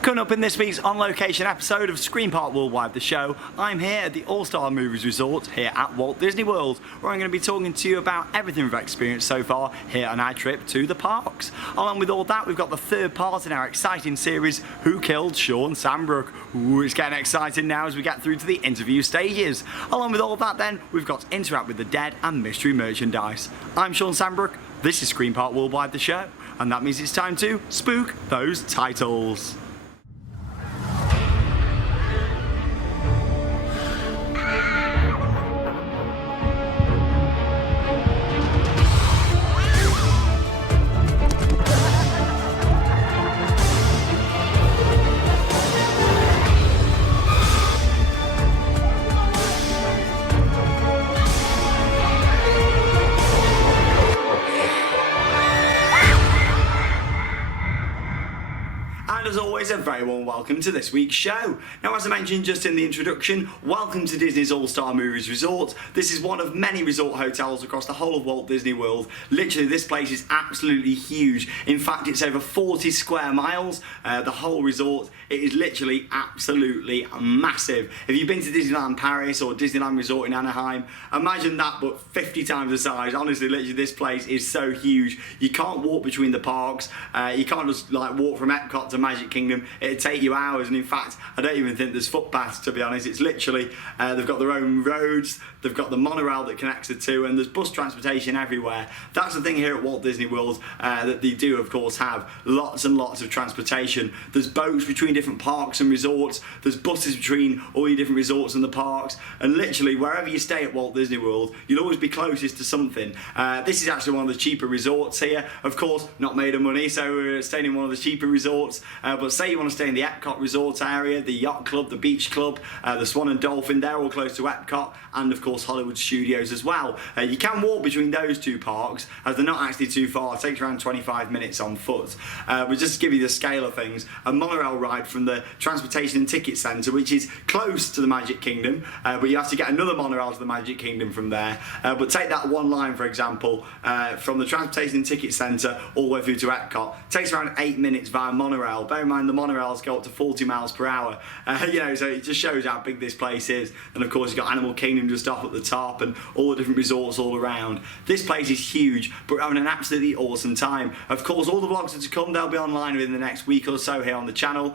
Coming up in this week's on-location episode of Screen Park Worldwide, the show, I'm here at the All-Star Movies Resort here at Walt Disney World, where I'm going to be talking to you about everything we've experienced so far here on our trip to the parks. Along with all that, we've got the third part in our exciting series, Who Killed Shawn Sanbrooke? Ooh, it's getting exciting now as we get through to the interview stages. Along with all that then, we've got Interact with the Dead and mystery merchandise. I'm Shawn Sanbrooke, this is Screen Park Worldwide, the show, and that means it's time to spook those titles. A very warm welcome to this week's show. Now, as I mentioned just in the introduction, welcome to Disney's All-Star Movies Resort. This is one of many resort hotels across the whole of Walt Disney World. Literally, this place is absolutely huge. In fact, it's over 40 square miles, the whole resort. It is literally absolutely massive. If you've been to Disneyland Paris or Disneyland Resort in Anaheim, imagine that but 50 times the size. Honestly, literally, this place is so huge. You can't walk between the parks. You can't just like walk from Epcot to Magic Kingdom. It'd take you hours, and in fact I don't even think there's footpaths, to be honest. It's literally they've got their own roads, they've got the monorail that connects the two, and there's bus transportation everywhere. That's the thing here at Walt Disney World, that they do of course have lots and lots of transportation. There's boats between different parks and resorts, there's buses between all your different resorts and the parks, and literally wherever you stay at Walt Disney World you'll always be closest to something. This is actually one of the cheaper resorts here, of course not made of money, so we're staying in one of the cheaper resorts, but say you want to stay in the Epcot Resort area, the Yacht Club, the Beach Club, the Swan and Dolphin, they're all close to Epcot, and of course Hollywood Studios as well. You can walk between those two parks as they're not actually too far. It takes around 25 minutes on foot. But just to give you the scale of things, a monorail ride from the Transportation and Ticket Centre, which is close to the Magic Kingdom, but you have to get another monorail to the Magic Kingdom from there. But take that one line, for example, from the Transportation and Ticket Centre all the way through to Epcot. It takes around 8 minutes via monorail. Bear in mind the monorails go up to 40 miles per hour. So it just shows how big this place is. And of course you've got Animal Kingdom just off at the top and all the different resorts all around. This place is huge, but we're having an absolutely awesome time. Of course all the vlogs are to come, they'll be online within the next week or so here on the channel.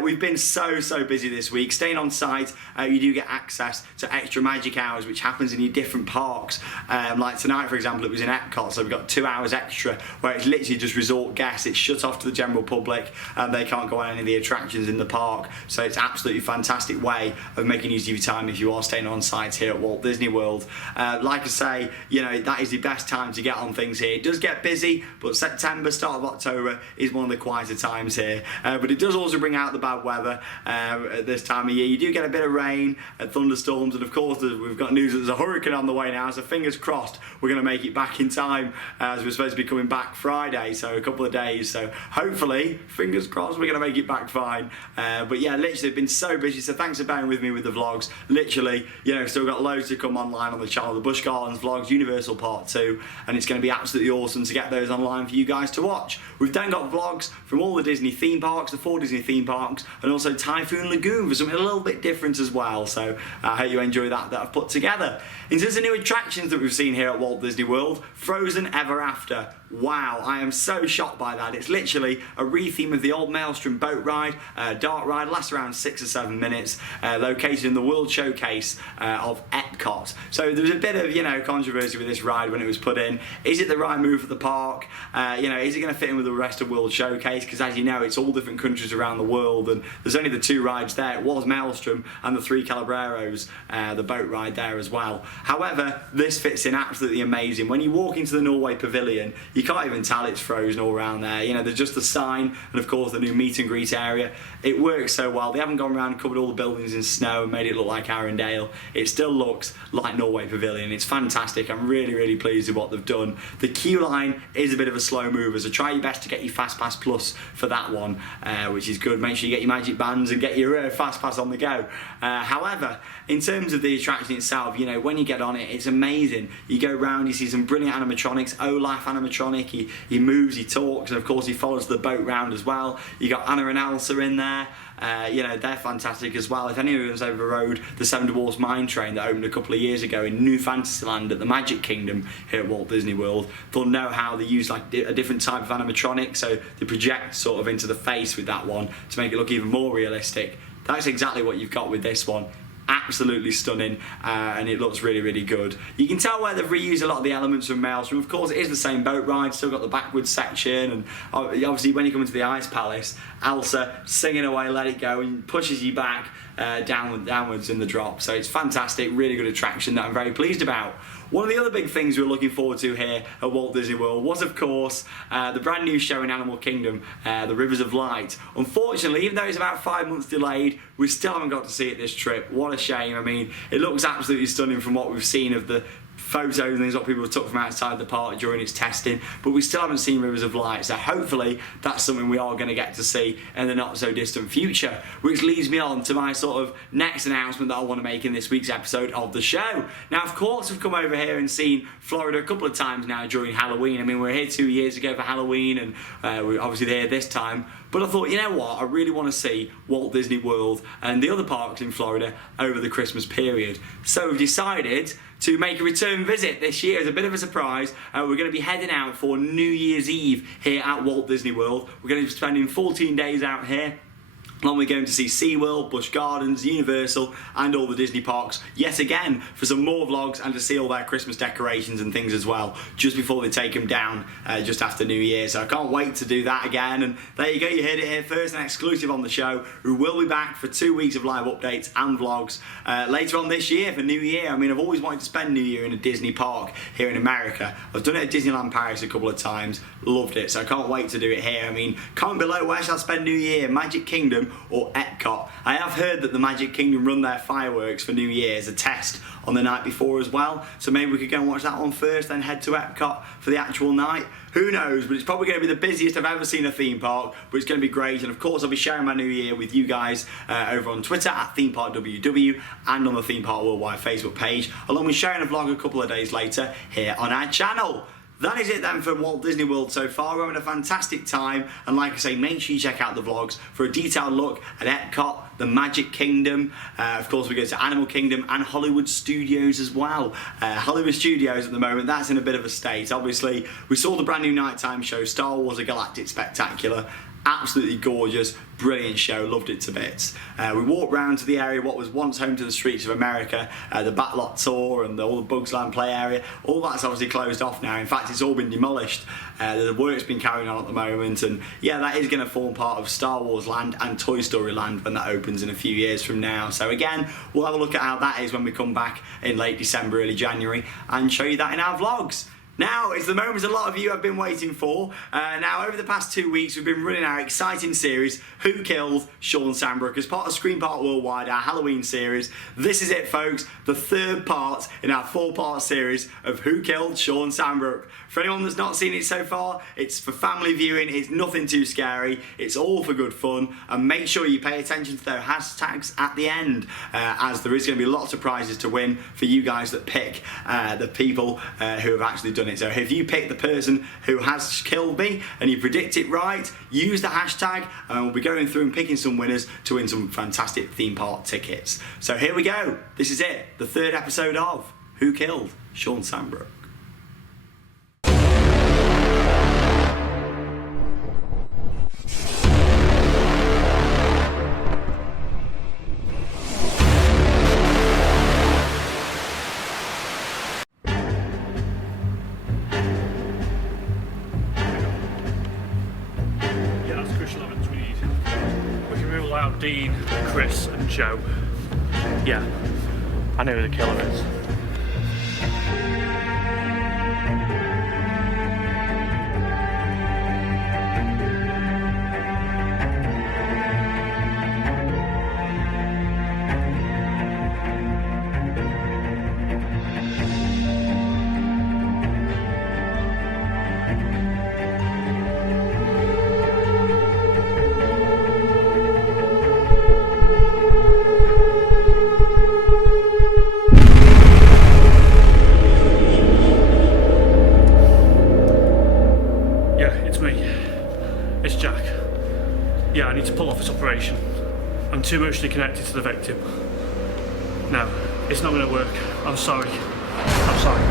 We've been so busy this week. Staying on site, you do get access to extra magic hours which happens in your different parks. Like tonight for example, it was in Epcot, so we've got 2 hours extra where it's literally just resort guests. It's shut off to the general public and they can't go on any of the attractions in the park, so it's absolutely fantastic way of making use of your time if you are staying on site here at Walt Disney World. Like I say, that is the best time to get on things here. It does get busy, but September, start of October is one of the quieter times here, but it does also bring out the bad weather at this time of year. You do get a bit of rain and thunderstorms, and of course we've got news that there's a hurricane on the way now, so fingers crossed we're going to make it back in time, as we're supposed to be coming back Friday, so a couple of days, so hopefully fingers crossed we're going to make it back fine. But yeah, literally been so busy, so thanks for bearing with me with the vlogs. Literally, still got loads to come online on the channel. The Busch Gardens vlogs, Universal Part 2, and it's going to be absolutely awesome to get those online for you guys to watch. We've then got vlogs from all the Disney theme parks, the 4 Disney theme parks, and also Typhoon Lagoon for something a little bit different as well, so I hope you enjoy that I've put together. In terms of new attractions that we've seen here at Walt Disney World, Frozen Ever After. Wow, I am so shocked by that. It's literally a re-theme of the old Maelstrom boat ride, dark ride, lasts around 6 or 7 minutes, located in the World Showcase of Epcot. So there was a bit of, controversy with this ride when it was put in. Is it the right move for the park? Is it going to fit in with the rest of World Showcase? Because as you know, it's all different countries around the world, and there's only the 2 rides there. It was Maelstrom and the 3 Calabreros, the boat ride there as well. However, this fits in absolutely amazing. When you walk into the Norway Pavilion, you can't even tell it's Frozen all around there. There's just the sign and of course the new meet and greet area. It works so well. They haven't gone around and covered all the buildings in snow and made it look like Arendelle. It still looks like Norway Pavilion. It's fantastic. I'm really pleased with what they've done. The queue line is a bit of a slow mover, so try your best to get your Fast Pass Plus for that one, which is good. Make sure you get your magic bands and get your Fast Pass on the go. However, in terms of the attraction itself, when you get on it, it's amazing. You go around, you see some brilliant animatronics, Olaf animatronics, animatronic. He moves, he talks, and of course he follows the boat round as well. You got Anna and Elsa in there. They're fantastic as well. If anyone's ever rode the Seven Dwarfs Mine Train that opened a couple of years ago in New Fantasyland at the Magic Kingdom here at Walt Disney World, they'll know how they use like a different type of animatronic, so they project sort of into the face with that one to make it look even more realistic. That's exactly what you've got with this one. Absolutely stunning, and it looks really, really good. You can tell where they've reused a lot of the elements from Maelstrom. Of course, it is the same boat ride, still got the backwards section, and obviously when you come into the Ice Palace, Elsa singing away Let It Go and pushes you back downwards in the drop. So it's fantastic, really good attraction that I'm very pleased about. One of the other big things we're looking forward to here at Walt Disney World was, of course, the brand new show in Animal Kingdom, The Rivers of Light. Unfortunately, even though it's about 5 months delayed, we still haven't got to see it this trip. What a shame. I mean, it looks absolutely stunning from what we've seen of the photos and things what people took from outside the park during its testing, but we still haven't seen Rivers of Light, so hopefully that's something we are going to get to see in the not so distant future, which leads me on to my sort of next announcement that I want to make in this week's episode of the show. Now, of course, we've come over here and seen Florida a couple of times now during Halloween. I mean, we were here 2 years ago for Halloween, and we're obviously here this time. But I thought, you know what, I really want to see Walt Disney World and the other parks in Florida over the Christmas period. So we've decided to make a return visit this year as a bit of a surprise. We're going to be heading out for New Year's Eve here at Walt Disney World. We're going to be spending 14 days out here. And we're going to see SeaWorld, Busch Gardens, Universal and all the Disney parks yet again for some more vlogs and to see all their Christmas decorations and things as well just before they take them down just after New Year. So I can't wait to do that again, and there you go, you heard it here first, an exclusive on the show. We will be back for 2 weeks of live updates and vlogs later on this year for New Year. I mean, I've always wanted to spend New Year in a Disney park here in America. I've done it at Disneyland Paris a couple of times, loved it, so I can't wait to do it here. I mean, comment below, where shall I spend New Year? Magic Kingdom or Epcot? I have heard that the Magic Kingdom run their fireworks for New Year as a test on the night before as well, so maybe we could go and watch that one first, then head to Epcot for the actual night. Who knows, but it's probably going to be the busiest I've ever seen a theme park, but it's going to be great. And of course, I'll be sharing my New Year with you guys over on Twitter at ThemeParkWW and on the Theme Park Worldwide Facebook page, along with sharing a vlog a couple of days later here on our channel. That is it then for Walt Disney World so far. We're having a fantastic time, and like I say, make sure you check out the vlogs for a detailed look at Epcot, the Magic Kingdom. Of course, we go to Animal Kingdom and Hollywood Studios as well. Hollywood Studios at the moment, that's in a bit of a state. Obviously, we saw the brand new nighttime show, Star Wars: A Galactic Spectacular. Absolutely gorgeous, brilliant show, loved it to bits. We walked round to the area what was once home to the Streets of America, the Backlot Tour and all the Bugs Land play area. All that's obviously closed off now. In fact, it's all been demolished. The work's been carrying on at the moment, and yeah, that is going to form part of Star Wars Land and Toy Story Land when that opens in a few years from now. So again, we'll have a look at how that is when we come back in late December, early January, and show you that in our vlogs. Now, it's the moment a lot of you have been waiting for. Now, over the past 2 weeks, we've been running our exciting series, Who Killed Shawn Sanbrooke, as part of Screen Park Worldwide, our Halloween series. This is it, folks, the third part in our 4-part series of Who Killed Shawn Sanbrooke. For anyone that's not seen it so far, it's for family viewing, it's nothing too scary, it's all for good fun, and make sure you pay attention to their hashtags at the end, as there is going to be lots of prizes to win for you guys that pick the people who have actually done it. So if you pick the person who has killed me and you predict it right, use the hashtag, and we'll be going through and picking some winners to win some fantastic theme park tickets. So here we go. This is it, the third episode of Who Killed Shawn Sanbrooke. Dean, Chris and Joe. Yeah, I know who the killer is. desperation. I'm too emotionally connected to the victim. No, it's not going to work. I'm sorry. I'm sorry.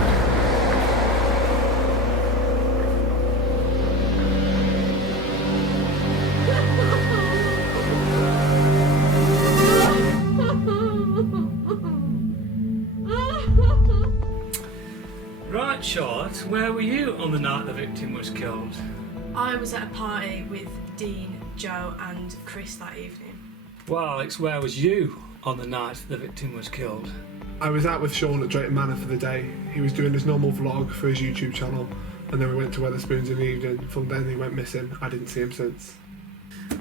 Right, Charlotte, where were you on the night the victim was killed? I was at a party with Dean, Joe and Chris that evening. Well, Alex, where was you on the night the victim was killed? I was out with Shawn at Drayton Manor for the day. He was doing his normal vlog for his YouTube channel, and then we went to Wetherspoons in the evening. From then he went missing. I didn't see him since.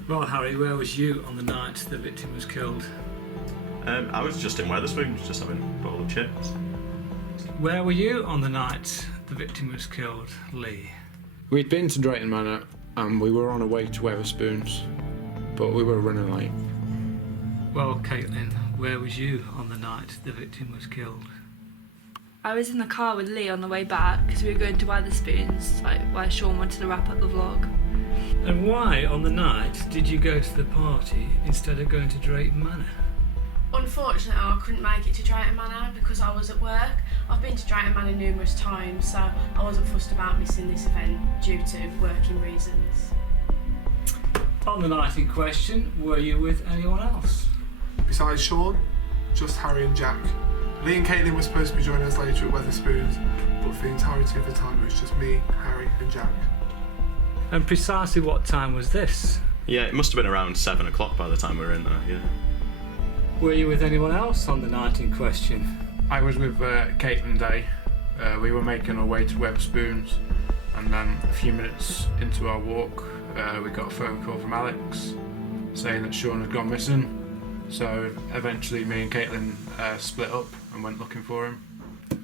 Well, Harry, where was you on the night the victim was killed? I was just in Wetherspoons, just having a bowl of chips. Where were you on the night the victim was killed, Lee? We'd been to Drayton Manor and we were on our way to Wetherspoons, but we were running late. Well, Caitlin, where was you on the night the victim was killed? I was in the car with Lee on the way back because we were going to Wetherspoons, like where Shawn wanted to wrap up the vlog. And why, on the night, did you go to the party instead of going to Drayton Manor? Unfortunately, I couldn't make it to Drayton Manor because I was at work. I've been to Drayton Manor numerous times, so I wasn't fussed about missing this event due to working reasons. On the night in question, were you with anyone else? Besides Shawn, just Harry and Jack. Lee and Caitlin were supposed to be joining us later at Wetherspoons, but for the entirety of the time it was just me, Harry and Jack. And precisely what time was this? Yeah, it must have been around 7 o'clock by the time we were in there, yeah. Were you with anyone else on the night in question? I was with Caitlin Day. We were making our way to Wetherspoons, and then a few minutes into our walk, we got a phone call from Alex saying that Shawn had gone missing. So eventually me and Caitlin split up and went looking for him.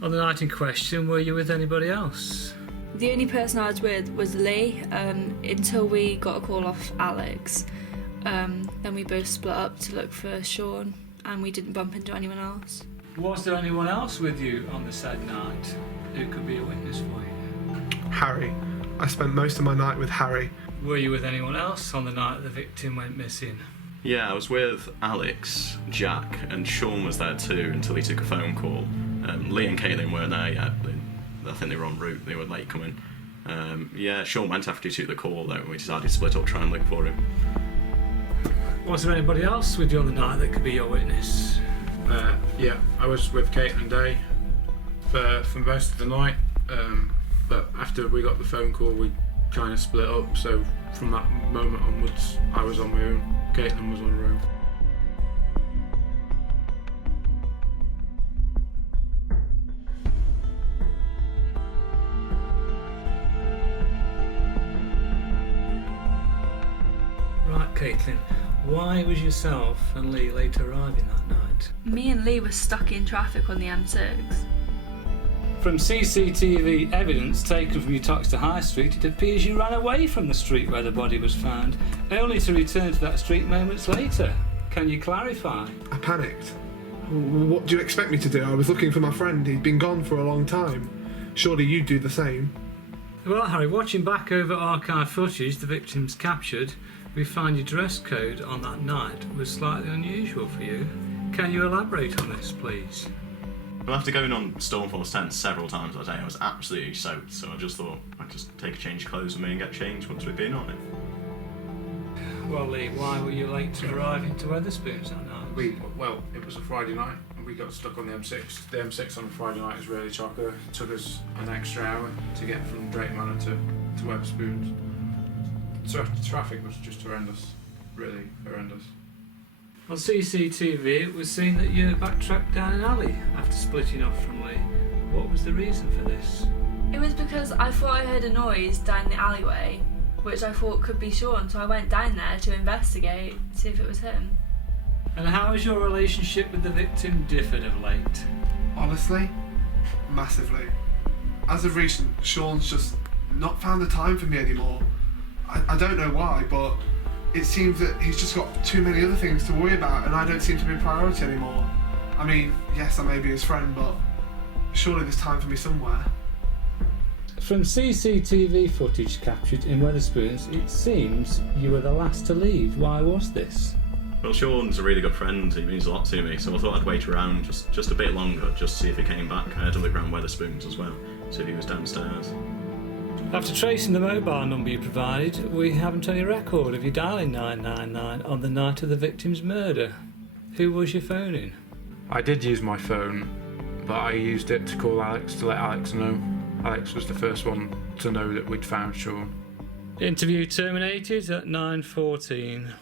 On the night in question, were you with anybody else? The only person I was with was Lee until we got a call off Alex. Then we both split up to look for Shawn and we didn't bump into anyone else. Was there anyone else with you on the said night who could be a witness for you? Harry. I spent most of my night with Harry. Were you with anyone else on the night the victim went missing? Yeah, I was with Alex, Jack, and Shawn was there too until he took a phone call. Lee and Caitlin weren't there yet. I think they were en route, they were late coming. Yeah, Shawn went after he took the call though, and we decided to split up, try and look for him. Was there anybody else with you on the night that could be your witness? Yeah, I was with Caitlin Day for most of the night, but after we got the phone call we kind of split up, so from that moment onwards I was on my own, Caitlin was on her own. Right, Caitlin, why was yourself and Lee late arriving that night? Me and Lee were stuck in traffic on the M6. From CCTV evidence taken from Uttoxeter High Street, it appears you ran away from the street where the body was found, only to return to that street moments later. Can you clarify? I panicked. What do you expect me to do? I was looking for my friend. He'd been gone for a long time. Surely you'd do the same. Well, Harry, watching back over archive footage the victims captured, we find your dress code on that night was slightly unusual for you. Can you elaborate on this, please? Well, after going on Stormforce 10 several times that day, I was absolutely soaked, so I just thought I'd just take a change of clothes with me and get changed once we'd been on it. Well, Lee, why were you late to arriving to Wetherspoons that night? Well, it was a Friday night and we got stuck on the M6. The M6 on a Friday night is really chocker. It took us an extra hour to get from Drayton Manor to Wetherspoons. Traffic was just horrendous, really horrendous. On CCTV, it was seen that you backtracked down an alley after splitting off from Lee. What was the reason for this? It was because I thought I heard a noise down the alleyway, which I thought could be Shawn, so I went down there to investigate, see if it was him. And how has your relationship with the victim differed of late? Honestly, massively. As of recent, Shawn's just not found the time for me anymore. I don't know why, but it seems that he's just got too many other things to worry about and I don't seem to be a priority anymore. I mean, yes, I may be his friend, but surely there's time for me somewhere. From CCTV footage captured in Wetherspoons, it seems you were the last to leave. Why was this? Well, Sean's a really good friend. He means a lot to me, so I thought I'd wait around just a bit longer, just to see if he came back. I had a look around Wetherspoons as well, see if he was downstairs. After tracing the mobile number you provided, we haven't any record of you dialing 999 on the night of the victim's murder. Who was you phoning? I did use my phone, but I used it to call Alex to let Alex know. Alex was the first one to know that we'd found Shawn. Interview terminated at 9:14.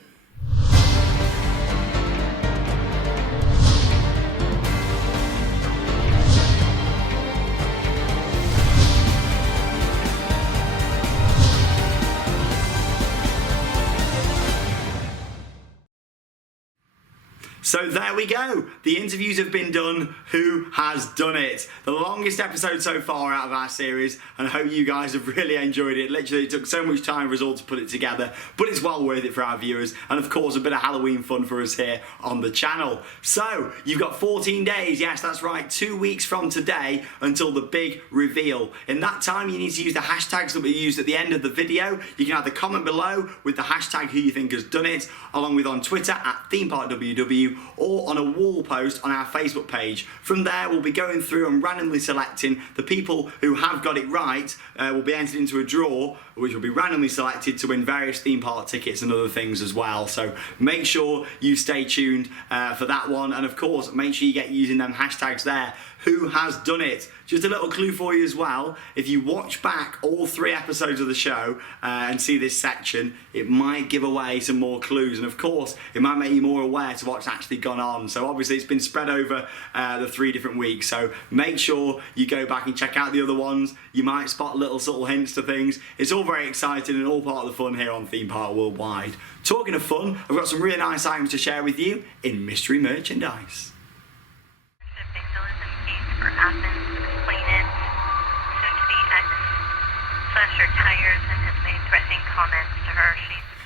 So there we go. The interviews have been done. Who has done it? The longest episode so far out of our series, and I hope you guys have really enjoyed it. Literally, it took so much time for us all to put it together, but it's well worth it for our viewers, and of course, a bit of Halloween fun for us here on the channel. So, you've got 14 days, yes, that's right, 2 weeks from today until the big reveal. In that time, you need to use the hashtags that we used at the end of the video. You can either comment below with the hashtag who you think has done it, along with on Twitter at ThemeParkWW, or on a wall post on our Facebook page. From there, we'll be going through and randomly selecting the people who have got it right. Will be entered into a draw, which will be randomly selected to win various theme park tickets and other things as well. So make sure you stay tuned for that one, and of course, make sure you get using them hashtags there. Who has done it? Just a little clue for you as well. If you watch back all 3 episodes of the show and see this section, it might give away some more clues, and of course, it might make you more aware to what's actually gone on. So obviously, it's been spread over the 3 different weeks. So make sure you go back and check out the other ones. You might spot little subtle hints to things. It's all very exciting and all part of the fun here on Theme Park Worldwide. Talking of fun, I've got some really nice items to share with you in mystery merchandise. For Athens, explaining soon-to-be ex-slashed her tires and has made threatening comments to her.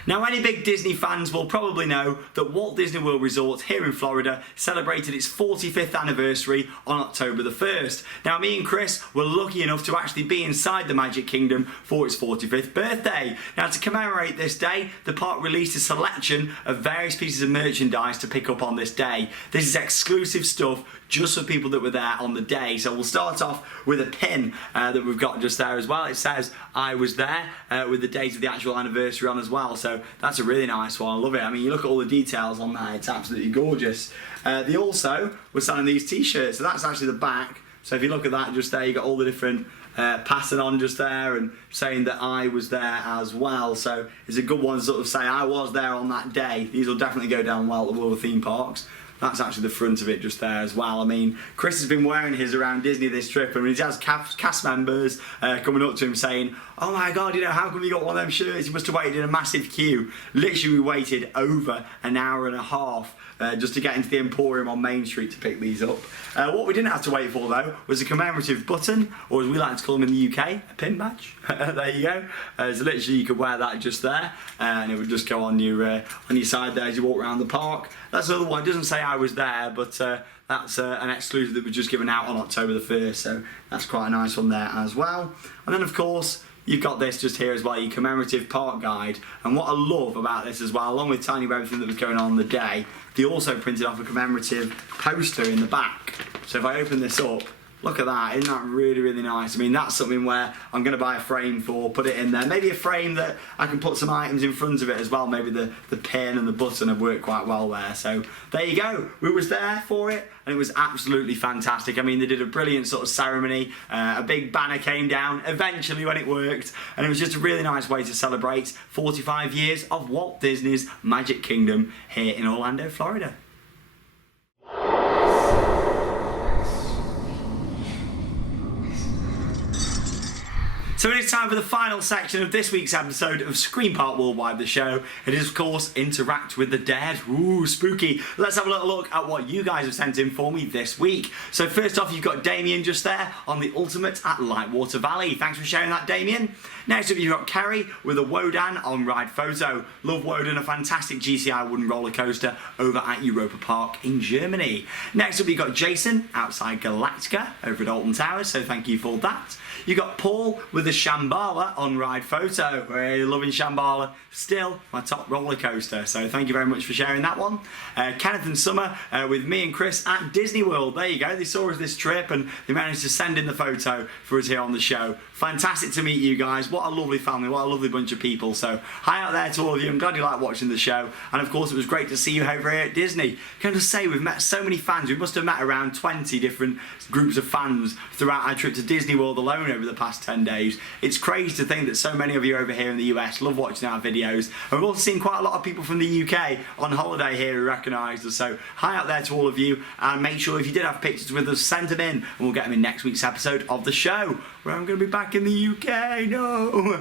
Now, any big Disney fans will probably know that Walt Disney World Resort here in Florida celebrated its 45th anniversary on October the 1st. Now, me and Chris were lucky enough to actually be inside the Magic Kingdom for its 45th birthday. Now, to commemorate this day, the park released a selection of various pieces of merchandise to pick up on this day. This is exclusive stuff just for people that were there on the day. So we'll start off with a pin that we've got just there as well. It says, I was there, with the date of the actual anniversary on as well. So that's a really nice one. I love it. I mean, you look at all the details on there, it's absolutely gorgeous. They also were selling these t-shirts, so that's actually the back. So if you look at that just there, you got all the different passing on just there and saying that I was there as well. So it's a good one to sort of say I was there on that day. These will definitely go down well at all the theme parks. That's actually the front of it just there as well. I mean, Chris has been wearing his around Disney this trip, and he has cast members coming up to him saying, oh my God, you know, how come you got one of them shirts? You must have waited in a massive queue. Literally, we waited over an hour and a half just to get into the Emporium on Main Street to pick these up. What we didn't have to wait for, though, was a commemorative button, or as we like to call them in the UK, a pin badge. There you go. So literally, you could wear that just there, and it would just go on your side there as you walk around the park. That's another one. It doesn't say I was there, but that's an exclusive that was just given out on October the 1st, so that's quite a nice one there as well. And then, of course, you've got this just here as well, your commemorative park guide. And what I love about this as well, along with telling you everything that was going on the day, they also printed off a commemorative poster in the back. So if I open this up, look at that, isn't that really, really nice? I mean, that's something where I'm going to buy a frame for, put it in there. Maybe a frame that I can put some items in front of it as well. Maybe the pin and the button have worked quite well there. So there you go. We was there for it, and it was absolutely fantastic. I mean, they did a brilliant sort of ceremony. A big banner came down eventually when it worked, and it was just a really nice way to celebrate 45 years of Walt Disney's Magic Kingdom here in Orlando, Florida. So it is time for the final section of this week's episode of Screen Park Worldwide, the show. It is, of course, Interact with the Dead. Ooh, spooky. Let's have a little look at what you guys have sent in for me this week. So first off, you've got Damien just there on the Ultimate at Lightwater Valley. Thanks for sharing that, Damien. Next up, you've got Kerry with a Wodan on-ride photo. Love Wodan, a fantastic GCI wooden roller coaster over at Europa Park in Germany. Next up, you've got Jason outside Galactica over at Alton Towers, so thank you for that. You got Paul with the Shambhala on-ride photo. We're loving Shambhala. Still my top roller coaster. So thank you very much for sharing that one. Kenneth and Summer with me and Chris at Disney World. There you go. They saw us this trip and they managed to send in the photo for us here on the show. Fantastic to meet you guys. What a lovely family. What a lovely bunch of people. So hi out there to all of you. I'm glad you like watching the show. And of course it was great to see you over here at Disney. Can I just say we've met so many fans. We must have met around 20 different groups of fans throughout our trip to Disney World alone over the past 10 days. It's crazy to think that so many of you over here in the US love watching our videos. And we've also seen quite a lot of people from the UK on holiday here who recognised us. So hi out there to all of you. And make sure if you did have pictures with us, send them in. And we'll get them in next week's episode of the show, where I'm going to be back in the UK. No.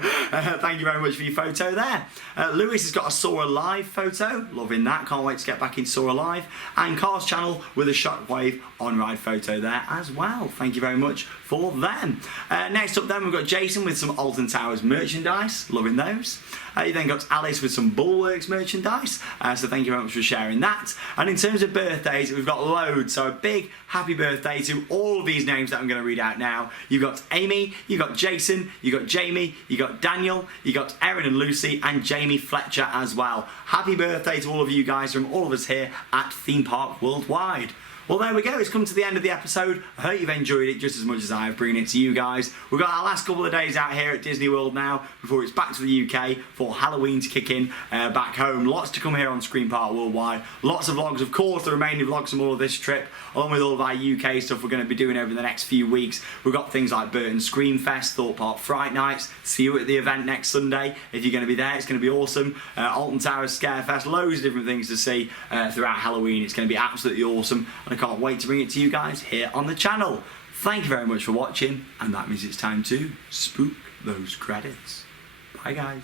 Thank you very much for your photo there. Lewis has got a Soar Alive photo. Loving that. Can't wait to get back in Soar Alive. And Car's channel with a Shockwave on-ride photo there as well. Thank you very much for them. Next up then we've got Jason with some Alton Towers merchandise. Loving those. You then got Alice with some Bulwarks merchandise. So thank you very much for sharing that. And in terms of birthdays, we've got loads. So a big happy birthday to all of these names that I'm going to read out now. You've got Amy, you got Jason, you got Jamie, you got Daniel, you got Erin and Lucy, and Jamie Fletcher as well. Happy birthday to all of you guys from all of us here at Theme Park Worldwide. Well, there we go. It's come to the end of the episode. I hope you've enjoyed it just as much as I have bringing it to you guys. We've got our last couple of days out here at Disney World now before it's back to the UK for Halloween to kick in back home. Lots to come here on Screen Park Worldwide. Lots of vlogs, of course, the remaining vlogs from all of this trip, along with all of our UK stuff we're going to be doing over the next few weeks. We've got things like Burton Scream Fest, Thorpe Park Fright Nights. See you at the event next Sunday. If you're going to be there, it's going to be awesome. Alton Towers Scare Fest, loads of different things to see throughout Halloween. It's going to be absolutely awesome, and I can't wait to bring it to you guys here on the channel. Thank you very much for watching, and that means it's time to spook those credits. Bye guys.